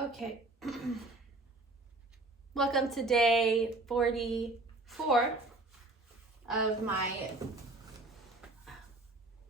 Okay. Welcome to day 44 of my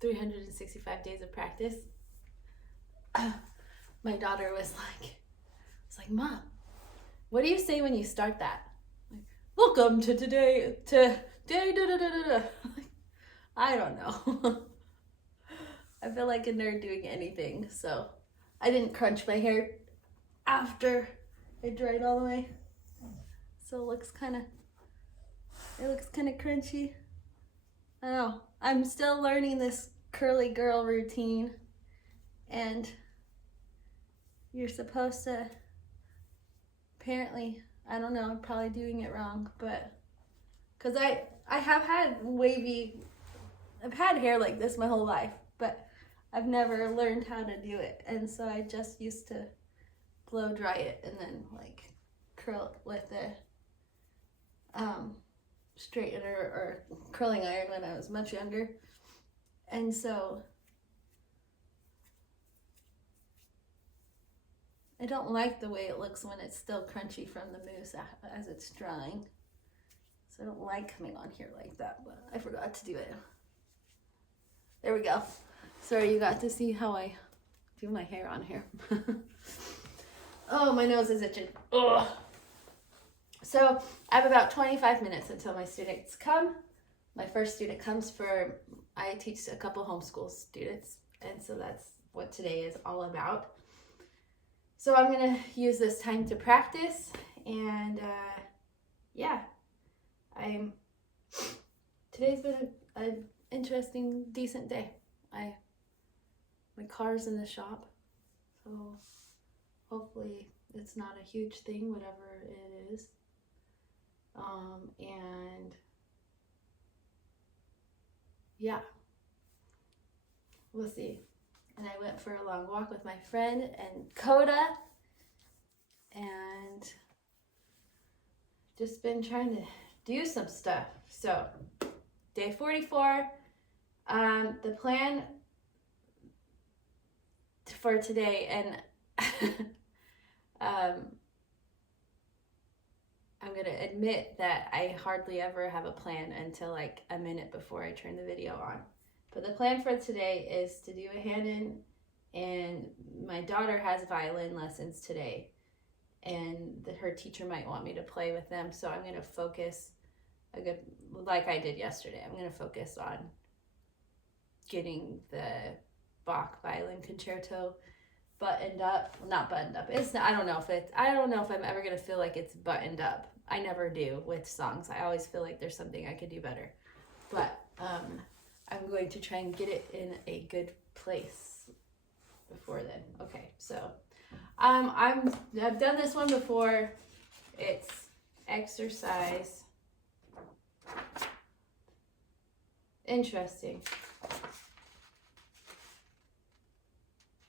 365 days of practice. My daughter was like, Mom, what do you say when you start that? Like, welcome to day da da da da da. I don't know. I feel like a nerd doing anything, so I didn't crunch my hair after it dried all the way, so it looks kind of crunchy. I don't know. I'm still learning this curly girl routine, and you're supposed to, apparently, I don't know, I'm probably doing it wrong, but because I have had I've had hair like this my whole life, but I've never learned how to do it, and so I just used to blow dry it and then curl it with the straightener or curling iron when I was much younger. And so I don't like the way it looks when it's still crunchy from the mousse as it's drying. So I don't like coming on here like that, but I forgot to do it. There we go. Sorry, you got to see how I do my hair on here. Oh, my nose is itching. Ugh. So I have about 25 minutes until my students come. My first student comes I teach a couple homeschool students, and so that's what today is all about. So I'm going to use this time to practice, and today's been an interesting, decent day. My car's in the shop, so hopefully it's not a huge thing, whatever it is. And yeah, we'll see. And I went for a long walk with my friend and Coda, and just been trying to do some stuff. So day 44, the plan for today, and I'm going to admit that I hardly ever have a plan until like a minute before I turn the video on. But the plan for today is to do a hand-in, and my daughter has violin lessons today, and her teacher might want me to play with them, so I'm going to focus like I did yesterday. I'm going to focus on getting the Bach violin concerto buttoned up. Not buttoned up. I don't know if I'm ever going to feel like it's buttoned up. I never do with songs. I always feel like there's something I could do better. But I'm going to try and get it in a good place before then. Okay, so I've done this one before. It's exercise. Interesting.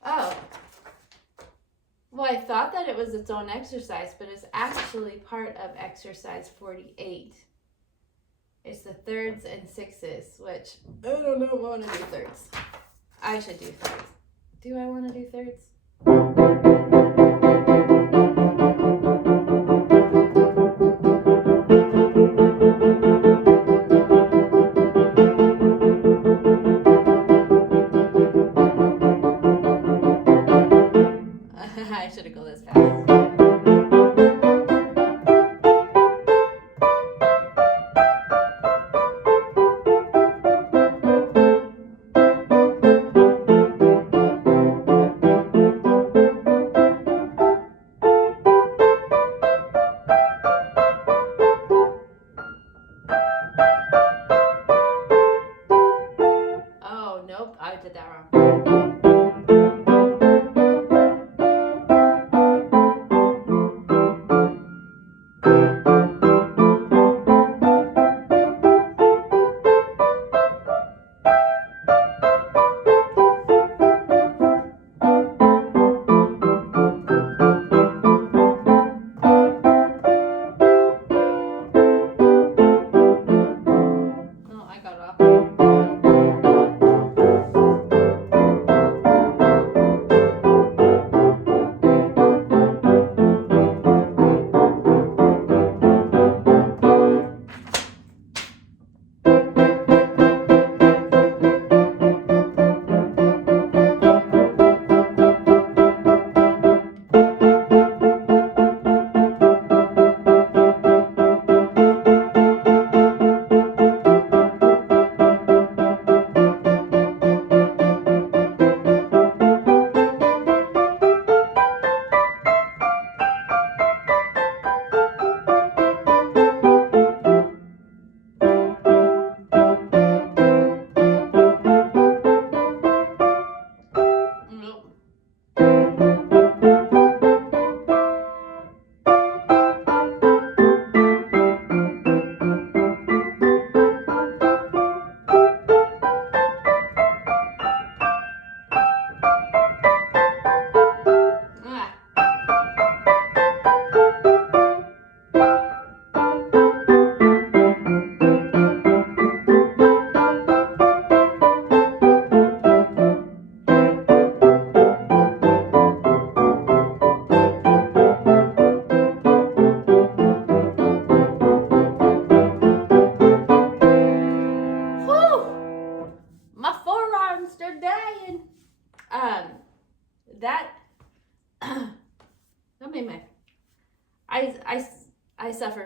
Oh. Well, I thought that it was its own exercise, but it's actually part of exercise 48. It's the thirds and sixes, which I don't know if I want to do thirds. I should do thirds. Do I want to do thirds? I should have gone this fast.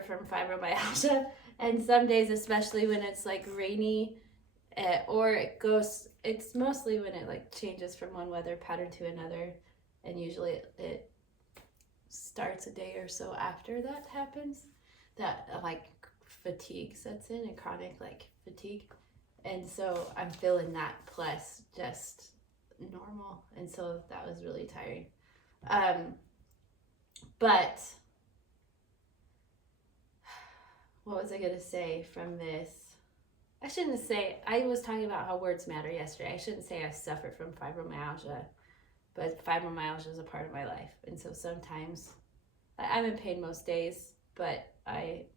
from fibromyalgia, and some days, especially when it's like rainy, or it's mostly when it like changes from one weather pattern to another, and usually it starts a day or so after that happens, that like fatigue sets in, and chronic like fatigue. And so I'm feeling that plus just normal, and so that was really tiring. But what was I gonna say from this? I shouldn't say, I was talking about how words matter yesterday. I shouldn't say I suffered from fibromyalgia, but fibromyalgia is a part of my life. And so sometimes, I'm in pain most days, but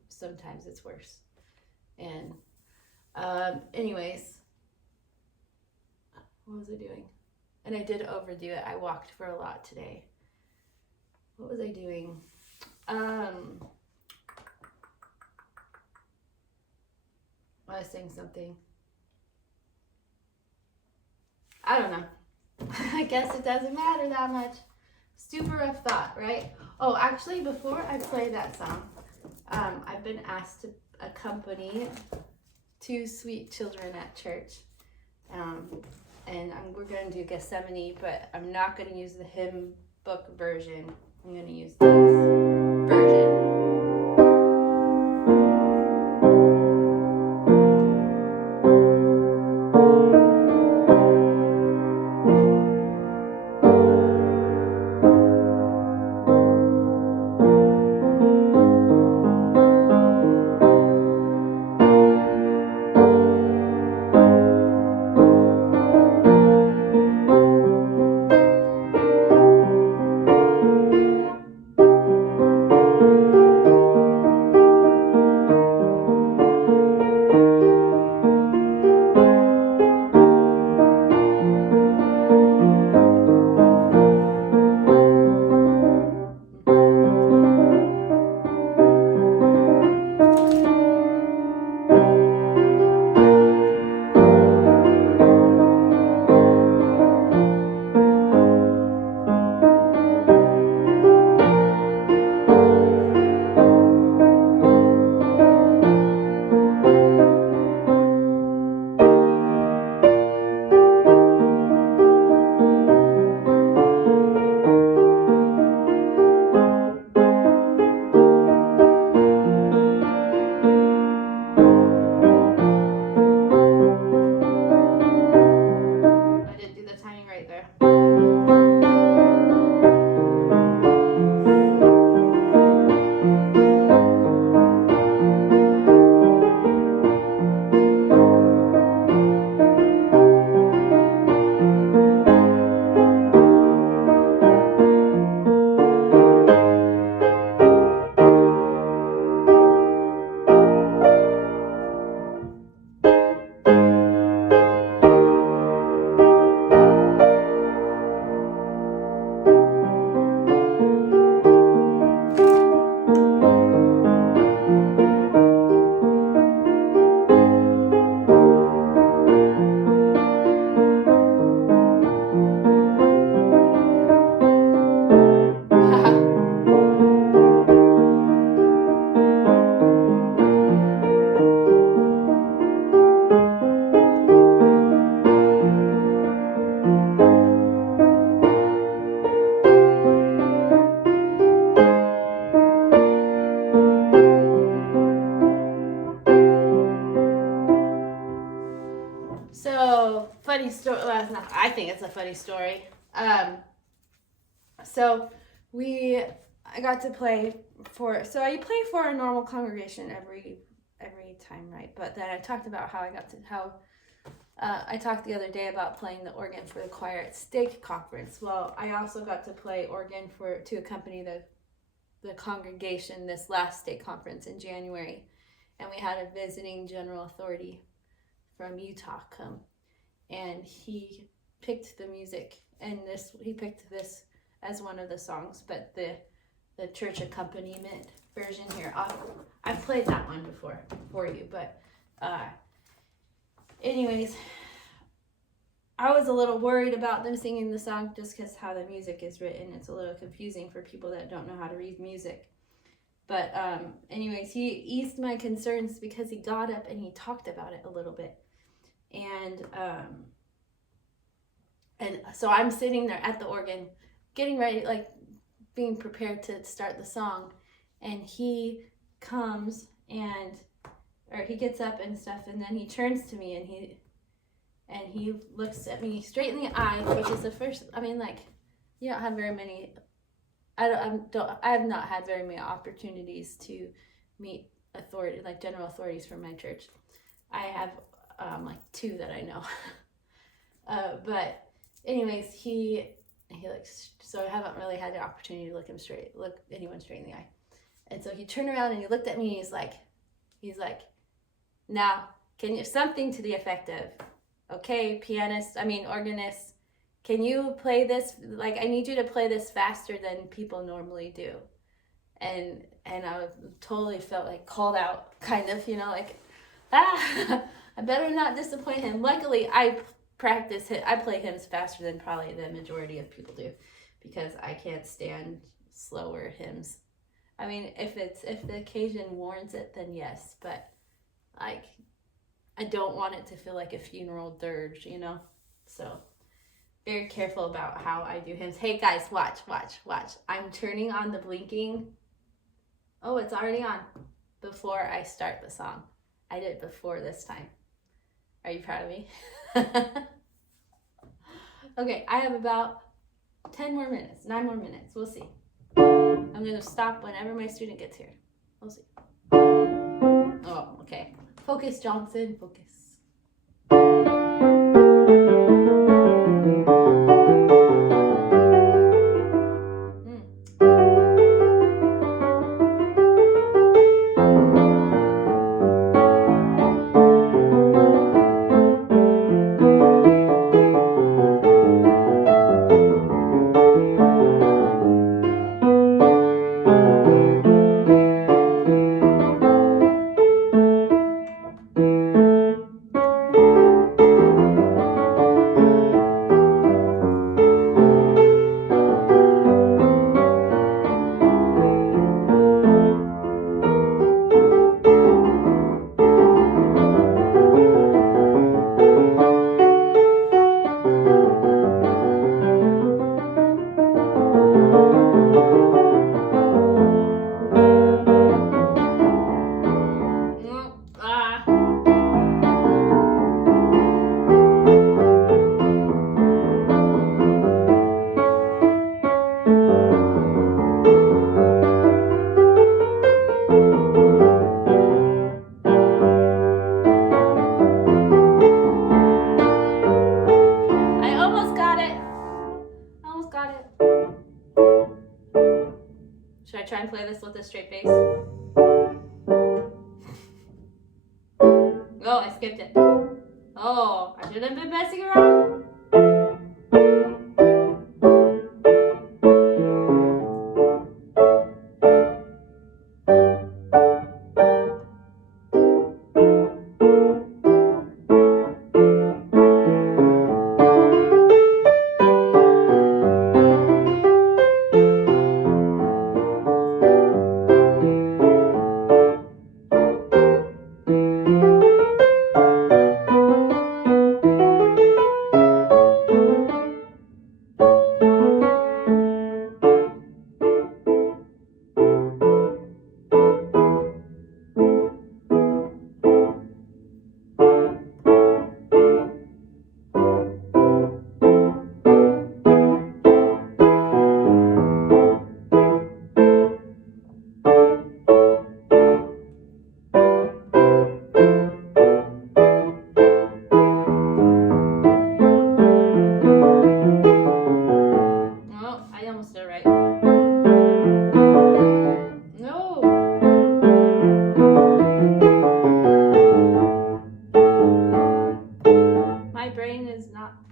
sometimes it's worse. And anyways, what was I doing? And I did overdo it. I walked for a lot today. What was I doing? I was saying something. I don't know. I guess it doesn't matter that much. Super rough thought, right? Oh, actually, before I play that song, I've been asked to accompany 2 sweet children at church. And we're going to do Gethsemane, but I'm not going to use the hymn book version. I'm going to use this version. So, funny story. Well, not, I think it's a funny story. So I got to play for. So I play for a normal congregation every time, right? But then I talked about how I talked the other day about playing the organ for the choir at stake conference. Well, I also got to play organ to accompany the congregation this last stake conference in January, and we had a visiting general authority from Utah come, and he picked the music, and he picked this as one of the songs, but the church accompaniment version here. I've played that one before for you, but anyways, I was a little worried about them singing the song just because how the music is written. It's a little confusing for people that don't know how to read music. But anyways, he eased my concerns because he got up and he talked about it a little bit. And so I'm sitting there at the organ, getting ready, like being prepared to start the song, and he comes or he gets up and stuff, and then he turns to me and he looks at me straight in the eye, which is the first. I mean, like, you don't have very many. I have not had very many opportunities to meet authority, like general authorities from my church. I have like 2 that I know. But anyways, he looks. So I haven't really had the opportunity to look anyone straight in the eye. And so he turned around and he looked at me. And he's like, now can you something to the effect of, okay, organist, can you play this? Like, I need you to play this faster than people normally do. And I totally felt like called out, kind of, like, I better not disappoint him. Luckily, I play hymns faster than probably the majority of people do, because I can't stand slower hymns. I mean, if the occasion warrants it, then yes, but like, I don't want it to feel like a funeral dirge, So very careful about how I do hymns. Hey guys, watch. I'm turning on the blinking. Oh, it's already on before I start the song. I did it before this time. Are you proud of me? Okay, I have about 9 more minutes. We'll see. I'm going to stop whenever my student gets here. We'll see. Oh, okay. Focus, Johnson, focus. Should I try and play this with a straight bass? Oh, I skipped it. Oh, I shouldn't have been messing around.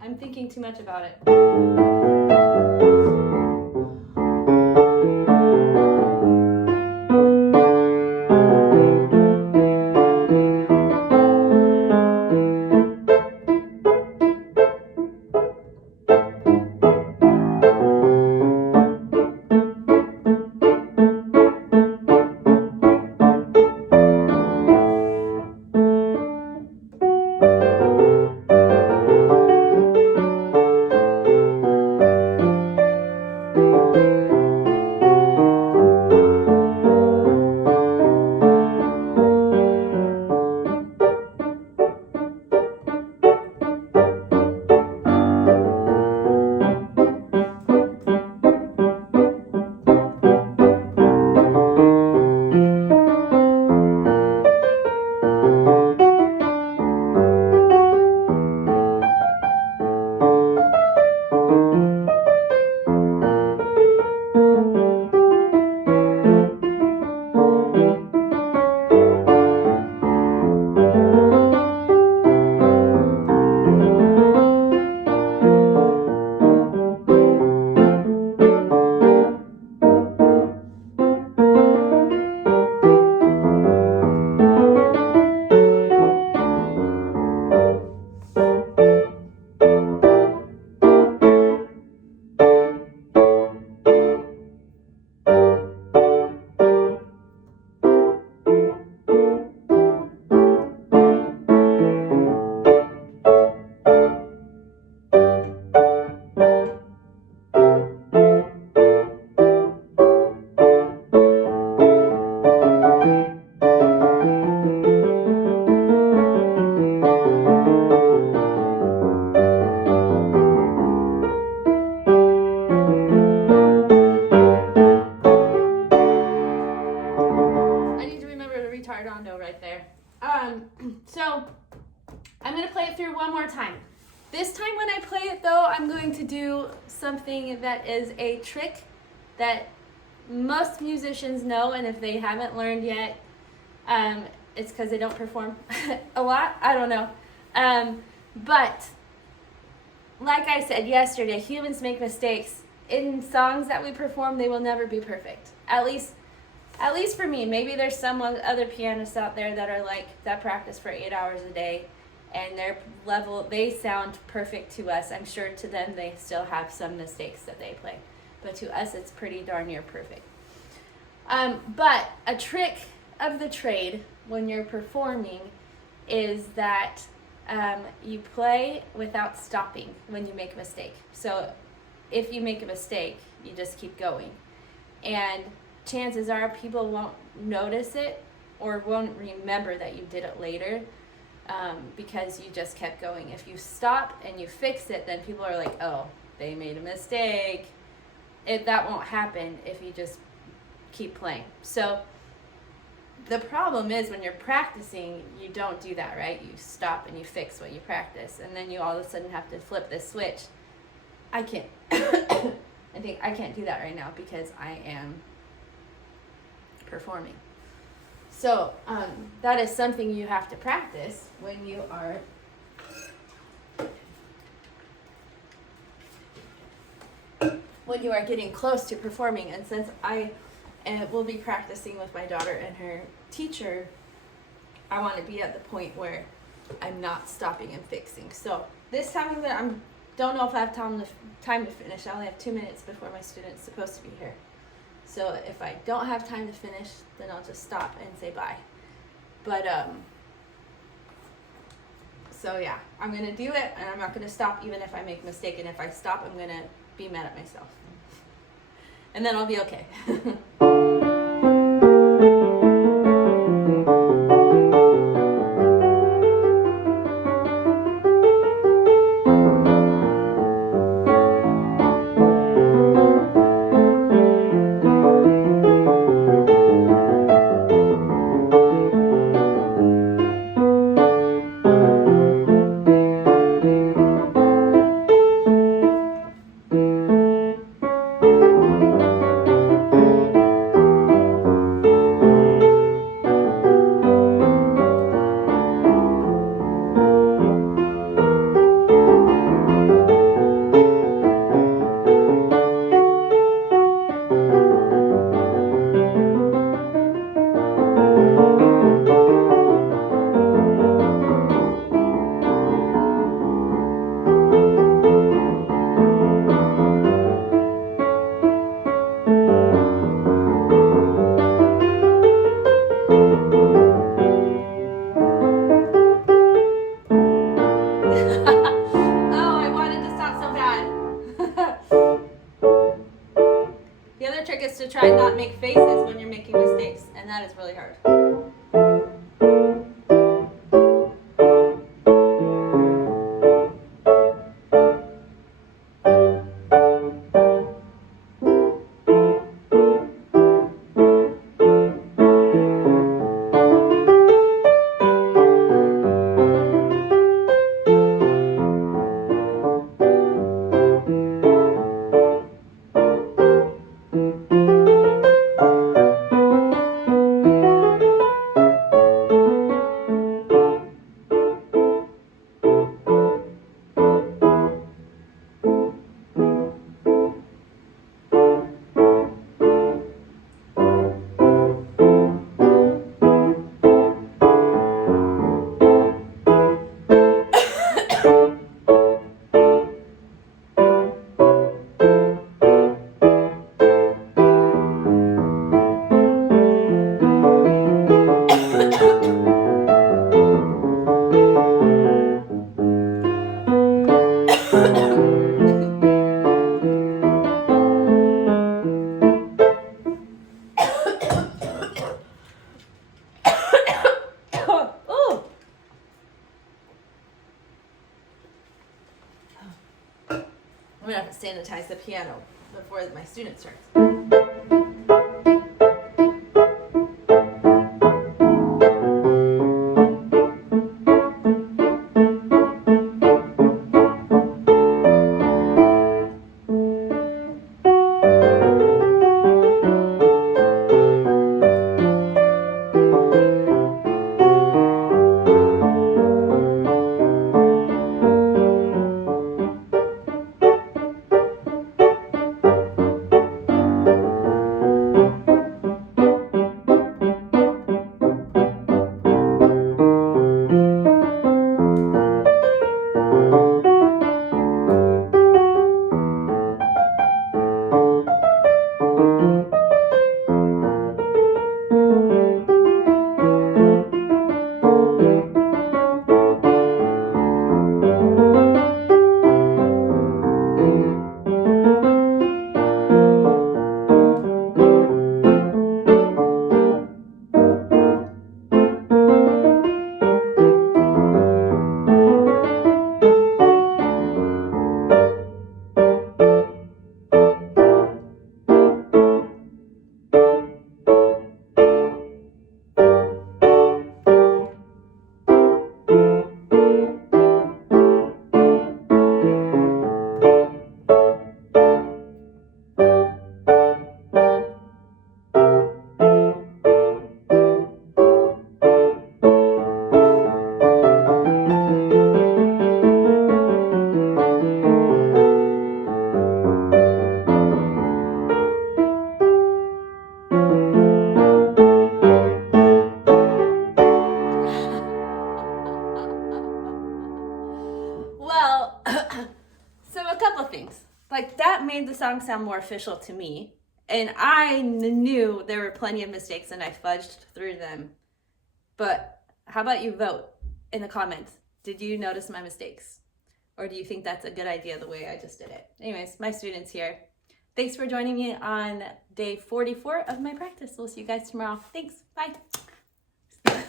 I'm thinking too much about it. I'm going to play it through one more time. This time when I play it though, I'm going to do something that is a trick that most musicians know, and if they haven't learned yet, it's because they don't perform a lot. I don't know. But like I said yesterday, humans make mistakes. In songs that we perform, they will never be perfect. At least for me. Maybe there's some other pianists out there that are like, that practice for 8 hours a day, and their level, they sound perfect to us. I'm sure to them they still have some mistakes that they play. But to us, it's pretty darn near perfect. But a trick of the trade when you're performing is that you play without stopping when you make a mistake. So if you make a mistake, you just keep going. And chances are people won't notice it or won't remember that you did it later because you just kept going. If you stop and you fix it, then people are like, oh, they made a mistake. That won't happen if you just keep playing. So the problem is when you're practicing, you don't do that, right? You stop and you fix what you practice, and then you all of a sudden have to flip this switch. I can't. I think I can't do that right now because I am performing. So that is something you have to practice when you are getting close to performing. And since I will be practicing with my daughter and her teacher, I want to be at the point where I'm not stopping and fixing. So this time I don't know if I have time to finish. I only have 2 minutes before my student's supposed to be here. So if I don't have time to finish, then I'll just stop and say bye. But so yeah, I'm gonna do it, and I'm not gonna stop even if I make a mistake. And if I stop, I'm gonna be mad at myself, and then I'll be okay. To try and not make faces when you're making mistakes, and that is really hard. I'm gonna have to sanitize the piano before my student starts. songs sound more official to me. And I knew there were plenty of mistakes and I fudged through them. But how about you vote in the comments? Did you notice my mistakes? Or do you think that's a good idea the way I just did it? Anyways, my students here. Thanks for joining me on day 44 of my practice. We'll see you guys tomorrow. Thanks. Bye.